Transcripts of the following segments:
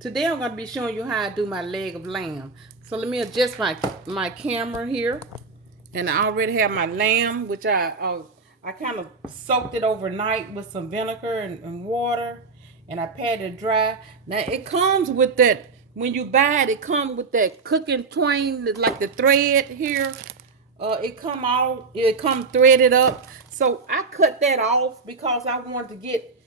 Today I'm going to be showing you how I do my leg of lamb. So let me adjust my camera here. And I already have my lamb, which I kind of soaked it overnight with some vinegar and water. And I patted it dry. Now it comes with that, when you buy it, it comes with that cooking twine, like the thread here. It come threaded up. So I cut that off because I wanted to get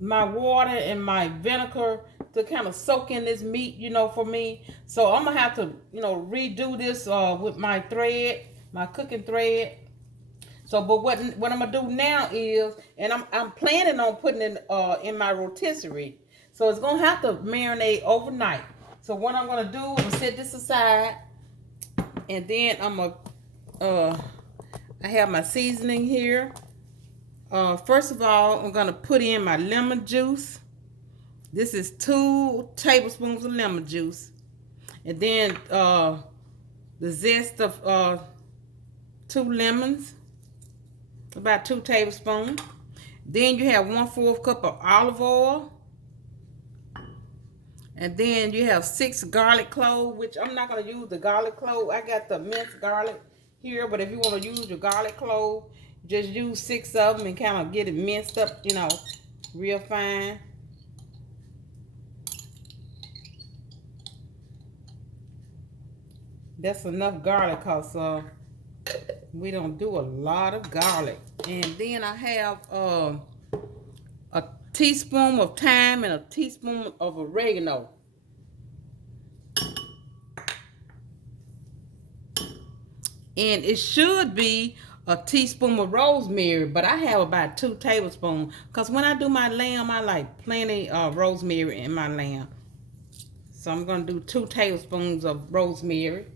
my water and my vinegar to kind of soak in this meat, for me. So I'm gonna have to, redo this with my thread, my cooking thread. So, but what I'm gonna do now is, and I'm planning on putting it in my rotisserie. So it's gonna have to marinate overnight. So what I'm gonna do, I'm gonna set this aside, and then I have my seasoning here. First of all, I'm gonna put in my lemon juice. This is 2 tablespoons of lemon juice. And then the zest of 2 lemons, about 2 tablespoons. Then you have 1/4 cup of olive oil. And then you have 6 garlic cloves, which I'm not going to use the garlic clove. I got the minced garlic here, but if you want to use your garlic clove, just use 6 of them and kind of get it minced up, real fine. That's enough garlic because we don't do a lot of garlic. And then I have a teaspoon of thyme and a teaspoon of oregano. And it should be a teaspoon of rosemary, but I have about 2 tablespoons because when I do my lamb, I like plenty of rosemary in my lamb. So I'm going to do 2 tablespoons of rosemary.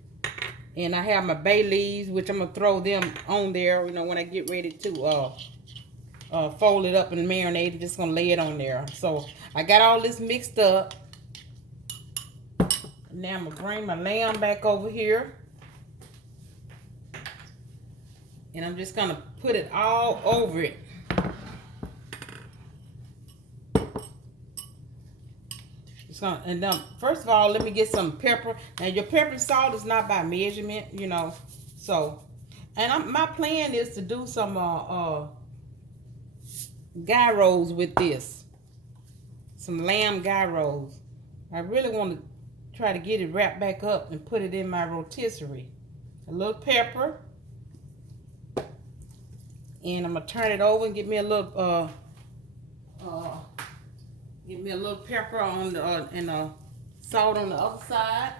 And I have my bay leaves, which I'm going to throw them on there, when I get ready to fold it up and marinate. I'm just going to lay it on there. So I got all this mixed up. Now I'm going to bring my lamb back over here. And I'm just going to put it all over it. And first of all, let me get some pepper. Now your pepper and salt is not by measurement, So, and my plan is to do some gyros with this. Some lamb gyros. I really want to try to get it wrapped back up and put it in my rotisserie. A little pepper. And I'm going to turn it over and get me a little pepper on the and salt on the other side.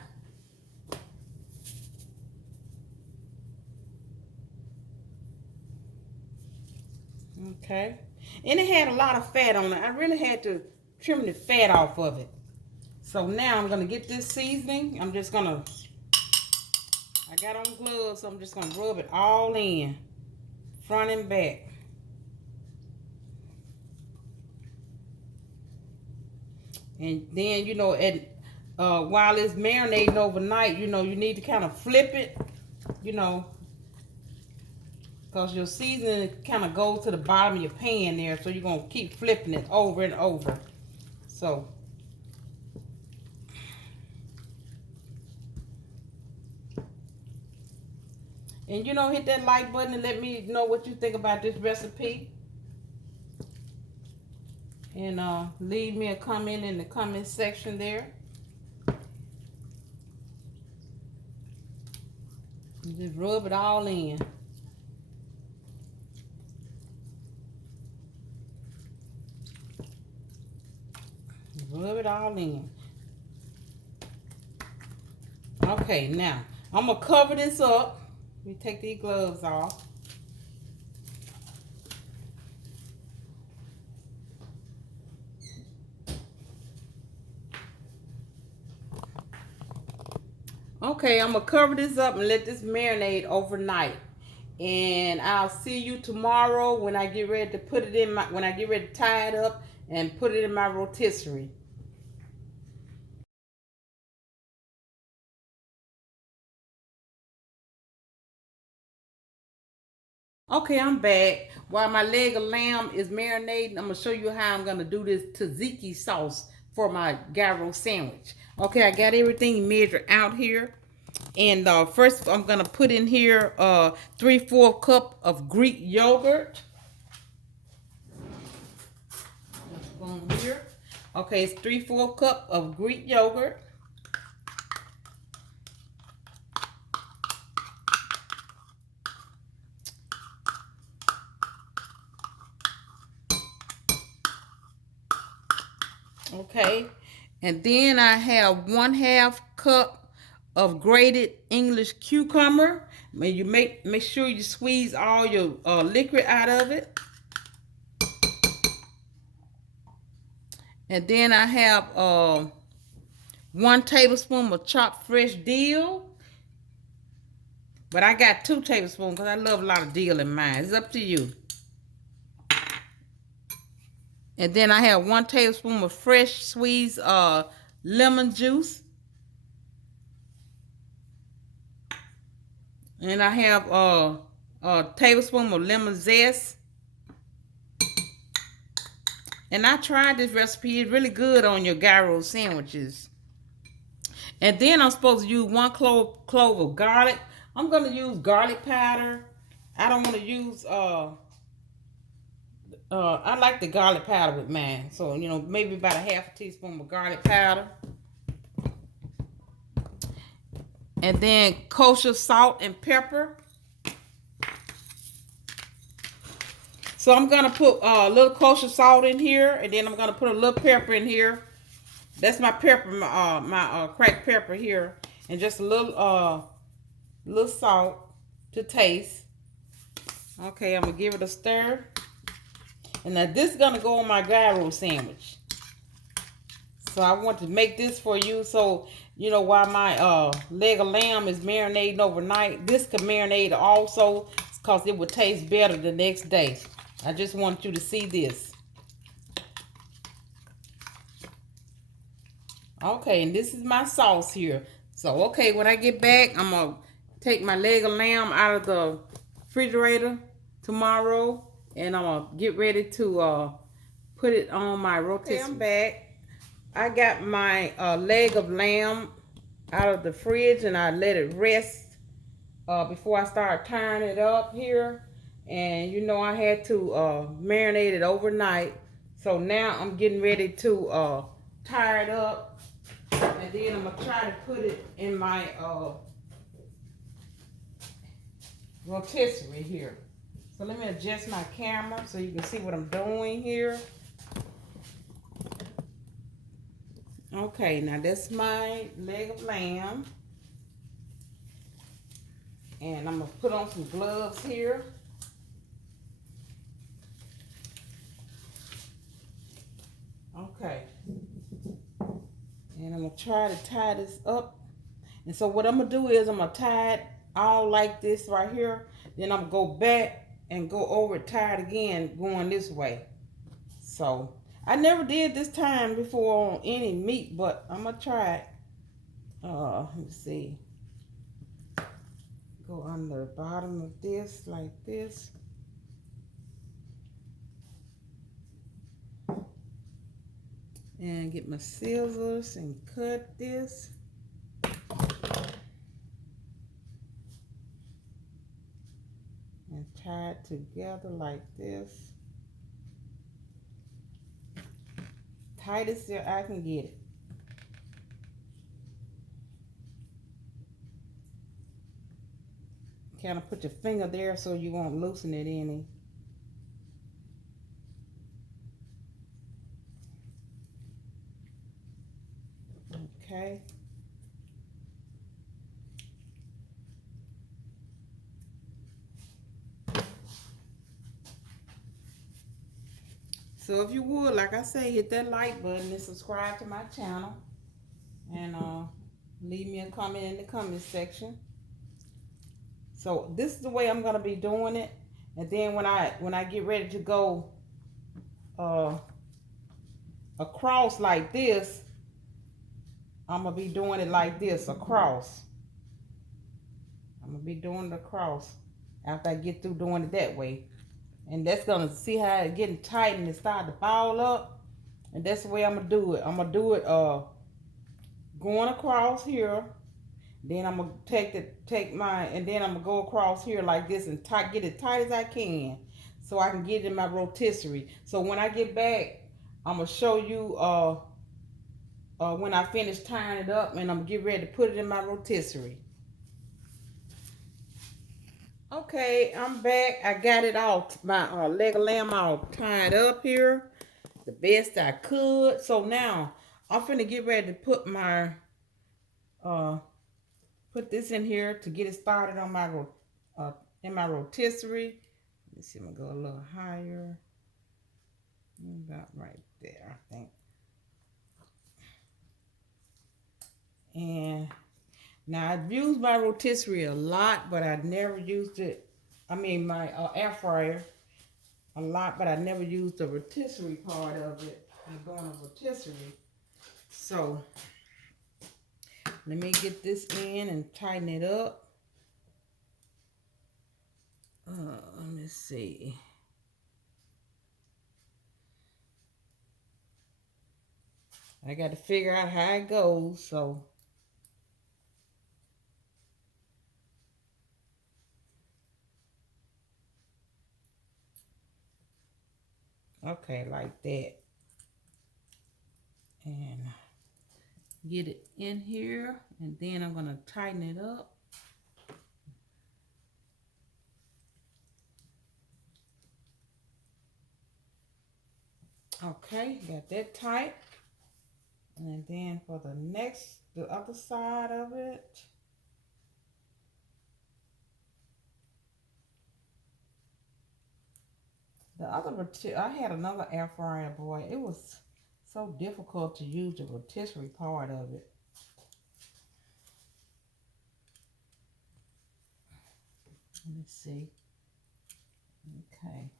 Okay. And it had a lot of fat on it. I really had to trim the fat off of it. So now I'm going to get this seasoning. I got on gloves, so I'm just going to rub it all in, front and back. And then, while it's marinating overnight, you need to kind of flip it, because your seasoning kind of goes to the bottom of your pan there. So you're going to keep flipping it over and over. So, and hit that like button and let me know what you think about this recipe. And leave me a comment in the comment section there. Just rub it all in. Rub it all in. Okay, now I'm going to cover this up. Let me take these gloves off. Okay, I'm going to cover this up and let this marinate overnight. And I'll see you tomorrow when I get ready to put it in when I get ready to tie it up and put it in my rotisserie. Okay, I'm back. While my leg of lamb is marinating, I'm going to show you how I'm going to do this tzatziki sauce for my gyro sandwich. Okay, I got everything measured out here. And first I'm gonna put in here 3/4 cup of Greek yogurt. On here. Okay, it's 3/4 cup of Greek yogurt. Okay, and then I have 1/2 cup of grated English cucumber. You make sure you squeeze all your liquid out of it. And then I have 1 tablespoon of chopped fresh dill. But I got 2 tablespoons because I love a lot of dill in mine. It's up to you. And then I have 1 tablespoon of fresh squeezed lemon juice. And I have a tablespoon of lemon zest. And I tried this recipe. It's really good on your gyro sandwiches. And then I'm supposed to use 1 clove of garlic. I'm going to use garlic powder. I don't want to use, I like the garlic powder with mine. So, you know, maybe about a 1/2 teaspoon of garlic powder. And then kosher salt and pepper. So I'm going to put a little kosher salt in here. And then I'm going to put a little pepper in here. That's my pepper, my cracked pepper here. And just a little salt to taste. Okay, I'm going to give it a stir. And now this is going to go on my gyro sandwich. So I want to make this for you. So, you know, while my leg of lamb is marinating overnight, this could marinate also because it would taste better the next day. I just want you to see this. Okay, and this is my sauce here. So, okay, when I get back, I'm going to take my leg of lamb out of the refrigerator tomorrow. And I'm going to get ready to put it on my rotisserie. Okay, I'm back. I got my leg of lamb out of the fridge and I let it rest before I start tying it up here. And you know I had to marinate it overnight. So now I'm getting ready to tie it up. And then I'm going to try to put it in my rotisserie here. So let me adjust my camera so you can see what I'm doing here. Okay, now that's my leg of lamb. And I'm going to put on some gloves here. Okay. And I'm going to try to tie this up. And so what I'm going to do is I'm going to tie it all like this right here. Then I'm going to go back and go over it, tie it again, going this way. So I never did this time before on any meat, but I'm gonna try it. Let me see. Go on the bottom of this like this. And get my scissors and cut this. And tie it together like this. Tight as I can get it. Kind of put your finger there so you won't loosen it any. Okay. So if you would, like I say, hit that like button and subscribe to my channel. And leave me a comment in the comment section. So this is the way I'm gonna be doing it. And then when I get ready to go across like this, I'm gonna be doing it like this, across. I'm gonna be doing it across after I get through doing it that way. And that's gonna see how it's getting tight and it start to ball up. And that's the way I'm gonna do it. I'm gonna do it going across here. Then I'm gonna and then I'm gonna go across here like this and get it tight as I can, so I can get it in my rotisserie. So when I get back, I'm gonna show you when I finish tying it up, and I'm gonna get ready to put it in my rotisserie. Okay, I'm back. I got it all, my leg of lamb all tied up here, the best I could. So now I'm finna get ready to put my put this in here to get it started on my in my rotisserie. Let's see, I'm gonna go a little higher. About right there, I think. And now I've used my rotisserie a lot, but I never used it. I mean my air fryer a lot, but I never used the rotisserie part of it. I'm doing a rotisserie. So let me get this in and tighten it up. Let me see. I got to figure out how it goes, so. Okay, like that. And get it in here, and then I'm going to tighten it up. Okay, got that tight. And then for the other side of it, I had another air fryer, boy. It was so difficult to use the rotisserie part of it. Let me see. Okay.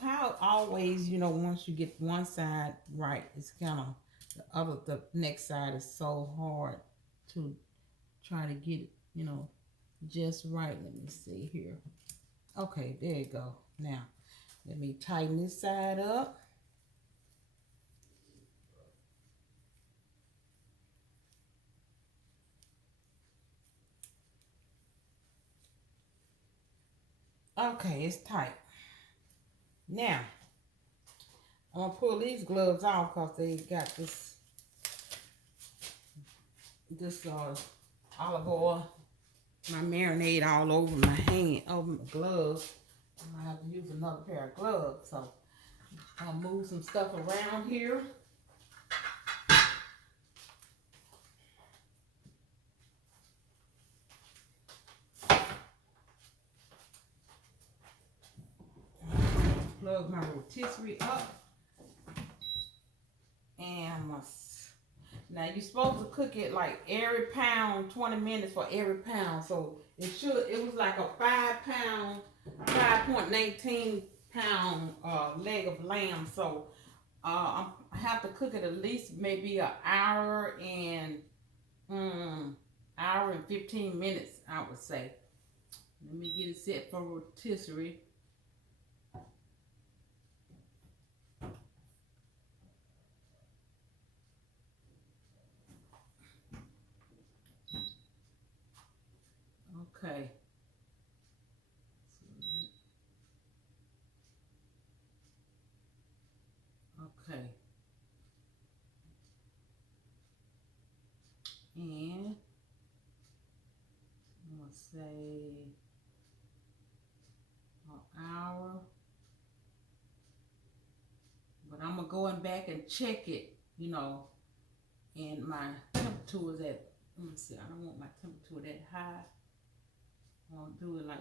How always, once you get one side right, it's kind of the next side is so hard to try to get it, just right. Let me see here. Okay, there you go. Now, let me tighten this side up. Okay, it's tight. Now, I'm going to pull these gloves off because they got this olive oil, my marinade all over my hand, over my gloves. I'm going to have to use another pair of gloves. So, I'll move some stuff around here. Plug my rotisserie up. And now you're supposed to cook it like every pound, 20 minutes for every pound. So it was like a 5-pound, 5.19-pound leg of lamb. So I have to cook it at least maybe an hour and 15 minutes, I would say. Let me get it set for rotisserie. Okay. Okay. And I'm going to say an hour. But I'm going to go back and check it, and my temperature is at, let me see, I don't want my temperature that high. I'll do it like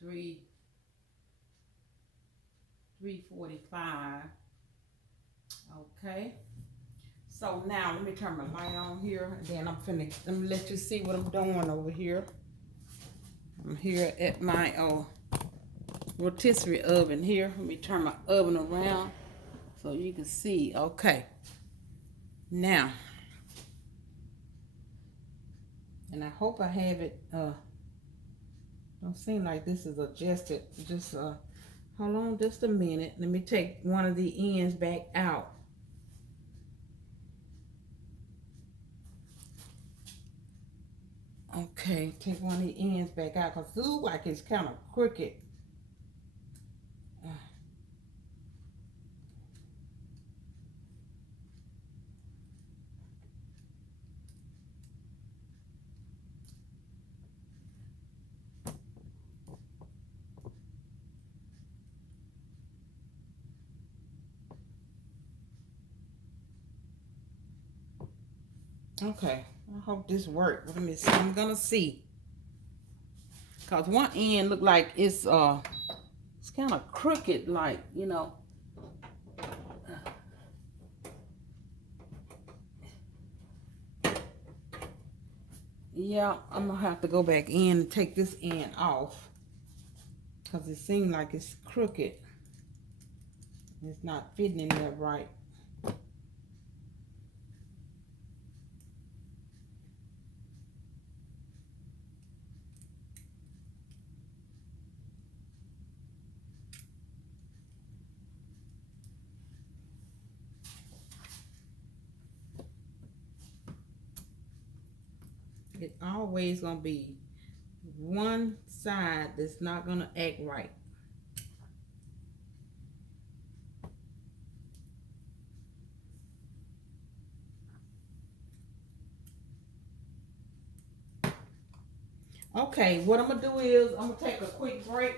345. Okay. So now let me turn my light on here, and then let me let you see what I'm doing over here. I'm here at my rotisserie oven here. Let me turn my oven around so you can see. Okay. Now, and I hope I have it Don't seem like this is adjusted. Just hold on just a minute. Let me take one of the ends back out. Okay, take one of the ends back out because it looks like it's kind of crooked. Okay, I hope this works. Let me see. I'm gonna see. Cause one end look like it's kind of crooked, like, you know. Yeah, I'm gonna have to go back in and take this end off. Cause it seems like it's crooked. It's not fitting in there right. It's always gonna be one side that's not gonna act right. Okay, what I'm gonna do is I'm gonna take a quick break,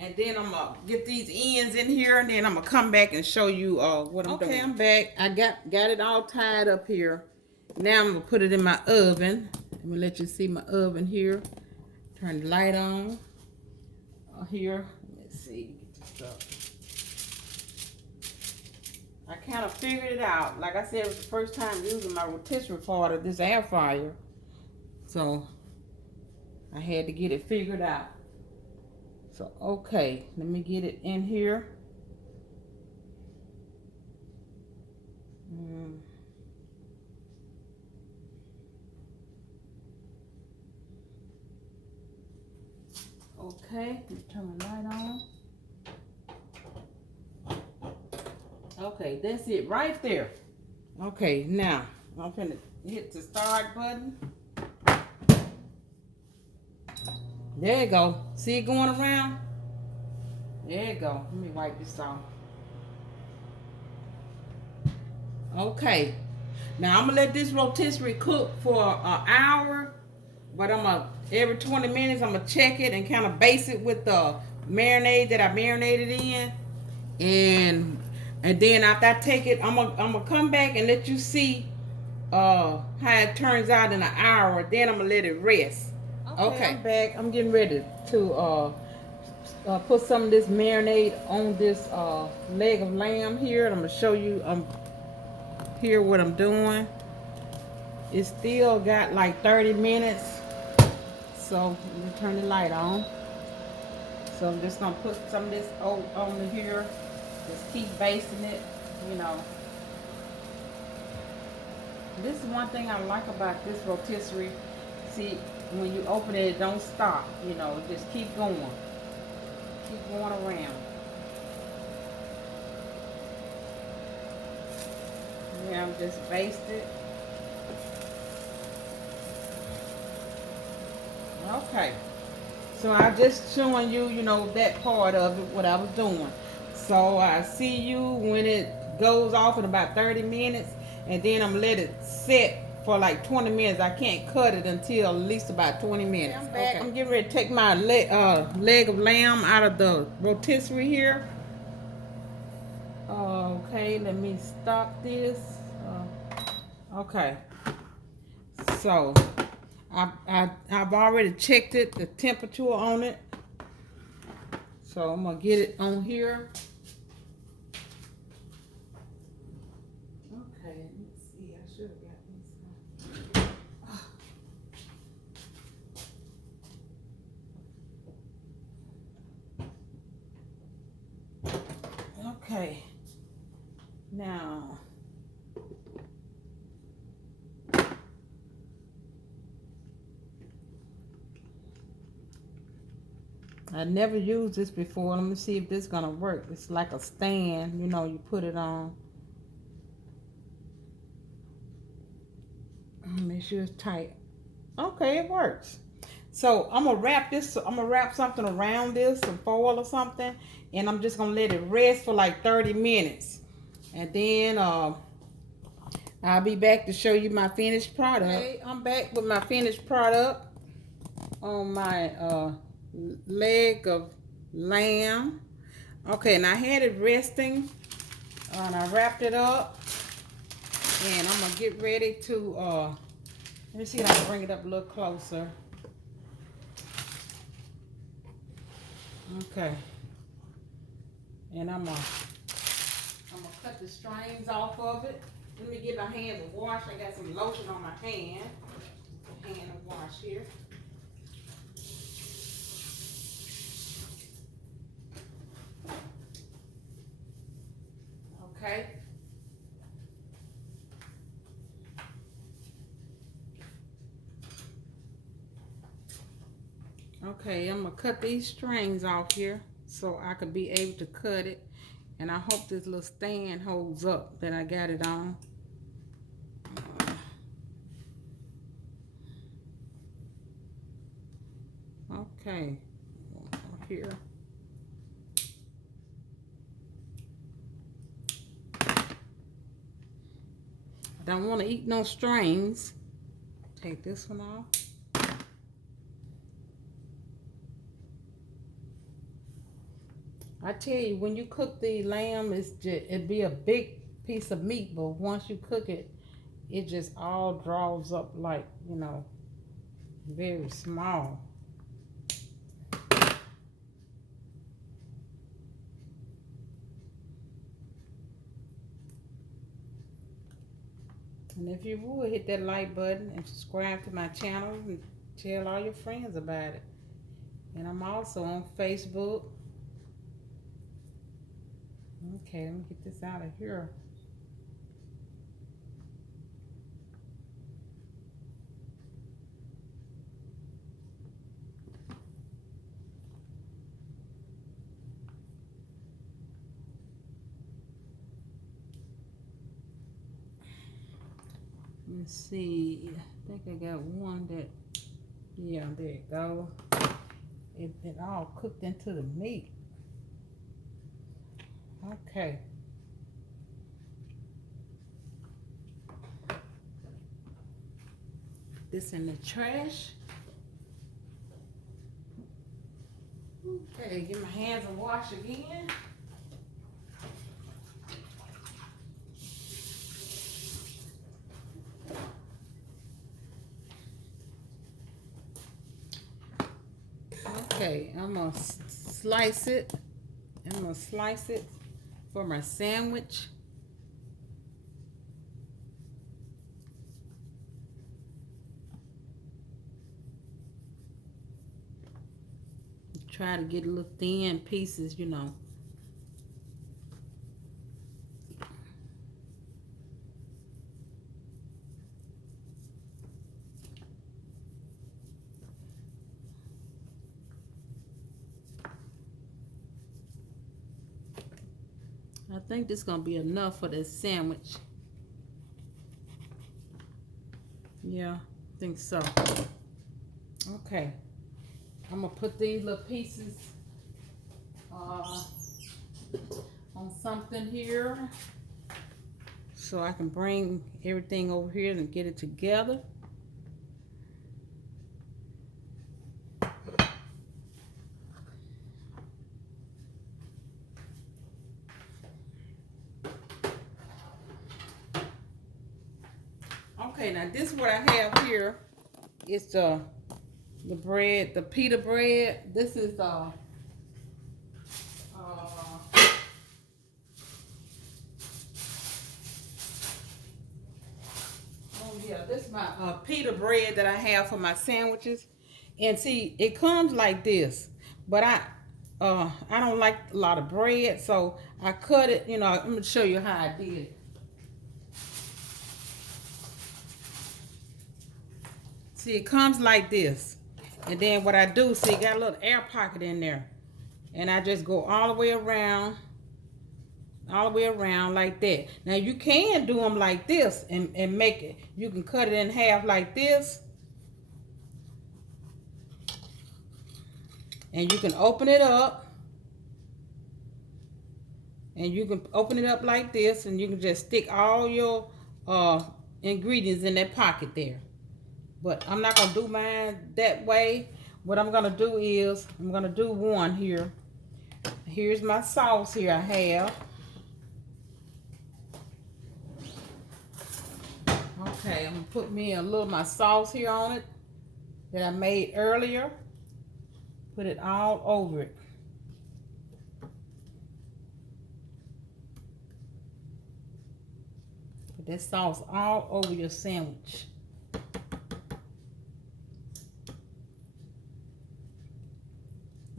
and then I'm gonna get these ends in here, and then I'm gonna come back and show you what I'm doing. Okay, I'm back. I got it all tied up here. Now I'm gonna put it in my oven. I'm gonna let you see my oven here. Turn the light on. Here, let's see. Get this up. I kind of figured it out. Like I said, it was the first time using my rotisserie part of this air fryer, so I had to get it figured out. So okay, let me get it in here. Okay, let me turn the light on. Okay, that's it right there. Okay, now I'm gonna hit the start button. There you go. See it going around? There you go. Let me wipe this off. Okay. Now I'm gonna let this rotisserie cook for an hour, but every 20 minutes I'm gonna check it and kind of baste it with the marinade that I marinated in, and then after I take it, I'm gonna come back and let you see how it turns out in an hour. Then I'm gonna let it rest. Okay. I'm back. I'm getting ready to put some of this marinade on this leg of lamb here, and I'm gonna show you here what I'm doing. It still got like 30 minutes, so let me turn the light on. So I'm just gonna put some of this on here. Just keep basting it, you know. This is one thing I like about this rotisserie. See, when you open it, it don't stop, you know, just keep going. Keep going around. Yeah, I'm just basted. Okay. So I'm just showing you, you know, that part of it, what I was doing. So I see you when it goes off in about 30 minutes, and then I'm gonna let it sit for like 20 minutes. I can't cut it until at least about 20 minutes. Okay, I'm back. Okay. I'm getting ready to take my leg of lamb out of the rotisserie here. Okay, let me stop this. Okay. So I've already checked it, the temperature on it. So I'm gonna get it on here. Okay, let's see. I should have got this. Okay. Now. I never used this before. Let me see if this is gonna work. It's like a stand, you know, you put it on. Make sure it's tight. Okay, it works. So I'm gonna wrap this. I'm gonna wrap something around this, some foil or something, and I'm just gonna let it rest for like 30 minutes, and then I'll be back to show you my finished product. Okay, I'm back with my finished product on my leg of lamb. Okay, and I had it resting, and I wrapped it up, and I'm gonna get ready to let me see if I can bring it up a little closer. Okay, and I'm gonna cut the strings off of it. Let me get my hands washed. I got some lotion on my hand. Hand wash here. Okay. Okay, I'm gonna cut these strings off here so I could be able to cut it. And I hope this little stand holds up that I got it on. Okay, here. I don't want to eat no strings. Take this one off. I tell you, when you cook the lamb, it'd be a big piece of meat, but once you cook it, it just all draws up like, you know, very small. And if you would, hit that like button and subscribe to my channel and tell all your friends about it. And I'm also on Facebook. Okay, let me get this out of here. Let's see. I think I got one that, yeah, there you go. It all cooked into the meat. Okay. This in the trash. Okay, get my hands a wash again. Okay, I'm gonna slice it. I'm gonna slice it for my sandwich. Try to get little thin pieces, you know. I think this is gonna be enough for this sandwich. Yeah, I think so. Okay, I'm gonna put these little pieces on something here so I can bring everything over here and get it together. Okay, now this is what I have here. It's the bread, the pita bread. This is the this is my pita bread that I have for my sandwiches. And see, it comes like this, but I don't like a lot of bread, so I cut it. You know, I'm gonna show you how I did it. See, it comes like this. And then what I do, see, got a little air pocket in there. And I just go all the way around like that. Now you can do them like this and make it. You can cut it in half like this. And you can open it up. And you can open it up like this, and you can just stick all your ingredients in that pocket there. But I'm not gonna do mine that way. What I'm gonna do is, I'm gonna do one here. Here's my sauce here I have. Okay, I'm gonna put me a little of my sauce here on it that I made earlier. Put it all over it. Put that sauce all over your sandwich.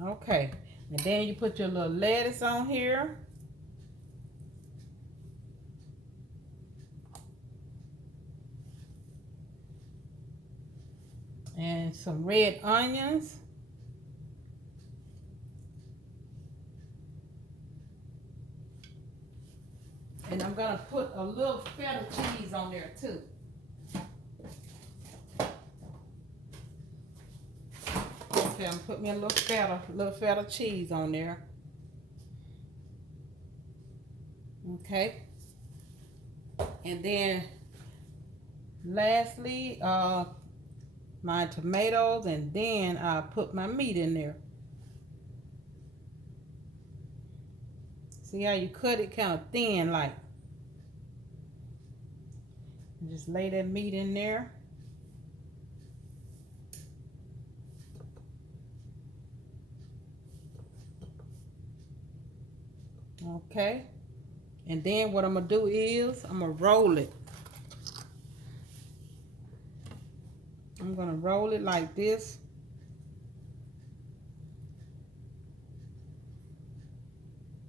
Okay, and then you put your little lettuce on here. And some red onions. And I'm gonna put a little feta cheese on there too. Okay, I'm putting me a little feta cheese on there. Okay. And then lastly, my tomatoes, and then I put my meat in there. See how you cut it kind of thin like. Just lay that meat in there. Okay. And then what I'm going to do is I'm going to roll it. I'm going to roll it like this.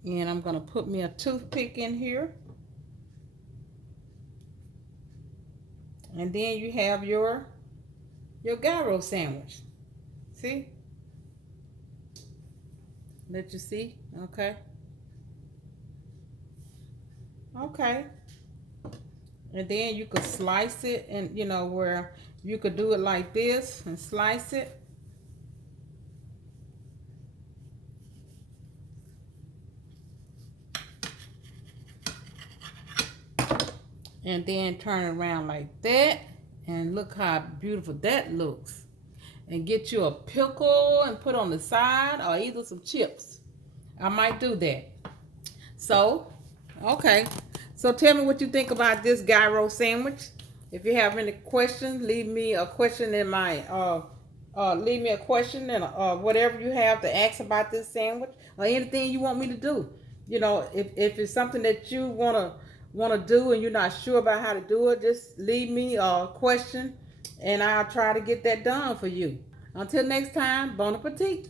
And I'm going to put me a toothpick in here. And then you have your gyro sandwich. See? Let you see? Okay. Okay. And then you could slice it, and you know, where you could do it like this and slice it. And then turn it around like that, and look how beautiful that looks. And get you a pickle and put on the side, or either some chips. I might do that. So, okay. So tell me what you think about this gyro sandwich. If you have any questions, leave me a question in my leave me a question, and whatever you have to ask about this sandwich, or anything you want me to do. You know, if it's something that you wanna do and you're not sure about how to do it, just leave me a question and I'll try to get that done for you. Until next time, bon appetit.